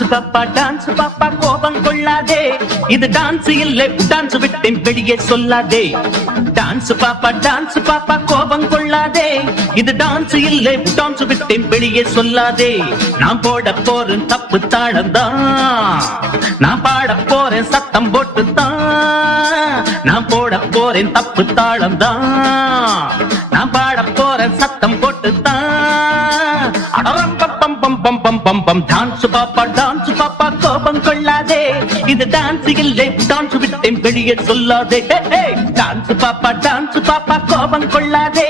Dance பாப்பா கோபம் கொள்ளாதே, இது டான்ஸ் இல்லை டான்ஸ் விட்டேன் வெளியே சொல்லாதே. டான்ஸ் பாப்பா கோபம் கொள்ளாதே, இது டான்ஸ் இல்லை டான்ஸ் விட்டேன் வெளியே சொல்லாதே. நான் போட போறேன் தப்பு தாளம்தான், நான் பாட போறேன் சத்தம் போட்டுத்தான். நான் போட போறேன் தப்பு தாளம்தான், நான் பாட போறேன் சத்தம் போட்டுத்தான். டான்ஸ் பாப்பா கோபம் கொள்ளாதே, இது டான்ஸ் இல்லை டான்ஸ் விட்டேன் வெளியே சொல்லாதே. டான்ஸ் பாப்பா கோபம் கொள்ளாதே,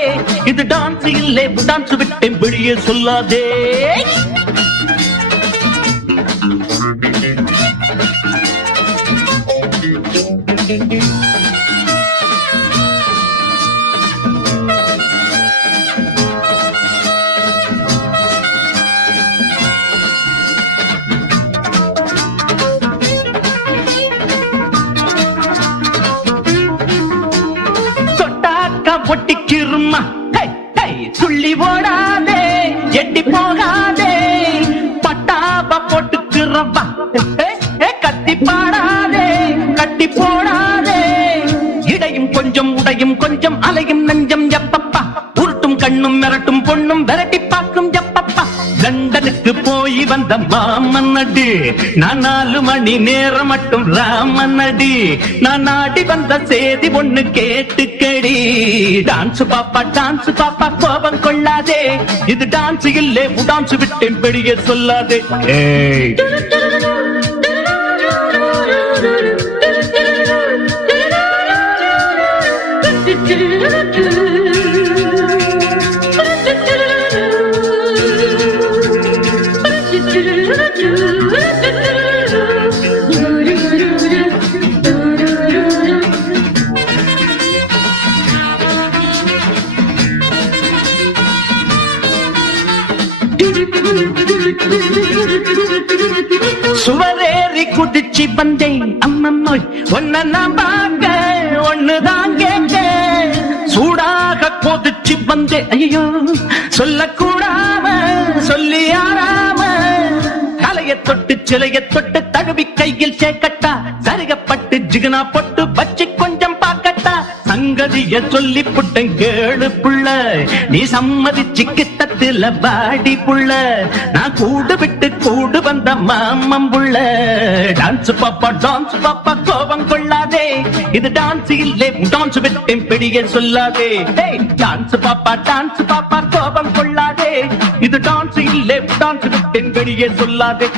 இது டான்ஸ் இல்லை டான்ஸ் விட்டேன் வெளியே சொல்லாதே. ஒட்டிக்கிருமா துள்ளி ஓடாதே, எட்டி போகாதே, பட்டாப போட்டுக்கிறவா கத்தி பாடாதே, கட்டி போடாதே. இடையும் கொஞ்சம் உடையும் கொஞ்சம் அலையும் நெஞ்சம் எப்பப்பா, உருட்டும் கண்ணும் மிரட்டும் பொண்ணும் விரட்டி பார்க்கும் எப்பப்பா. லண்டனுக்கு போய் வந்த மாமன்னடி, நான் 4 மணி நேரம் மட்டும் ராமன்னடி. நான் நாடி வந்த செய்தி ஒண்ணு கேட்டுக்கடி. டான்ஸ் பாப்பா கோபம் கொள்ளாதே, இது டான்ஸ் இல்லை டான்ஸ் விட்டேன் வெளியே சொல்லாதே. சுவரேறி குதிச்சு வந்தேன் அம்மம்மோய், ஒன்ன நான் பார்க்க ஒண்ணுதான் கேட்க. சூடாக கொதிச்சு வந்தேன், ஐயோ சொல்லக்கூடாம சொல்லி ஆறாம. தலையை தொட்டு சிலையை தொட்டு தழுவி கையில் சேக்கட்டா, சரிகப்பட்டு ஜிகனா பொட்டு வச்சு கொஞ்சம் பார்க்கட்டா. சங்கதிய சொல்லி புட்டன் கேளு புள்ள, நீ சம்மதிச்சு கிட்டத்துல பாடி புள்ள. நான் கூடு விட்டு கூடு வந்த மாமம் புள்ள. டான்ஸ் பாப்பா கோபம் கொள்ளாதே, இது டான்ஸ் இல்லை டான்ஸ் விட்டேன் வெளியே சொல்லாதே. டான்ஸ் பாப்பா கோபம் கொள்ளாதே, இது டான்ஸ் இல்லை டான்ஸ் விட்டேன் வெளியே சொல்லாதே.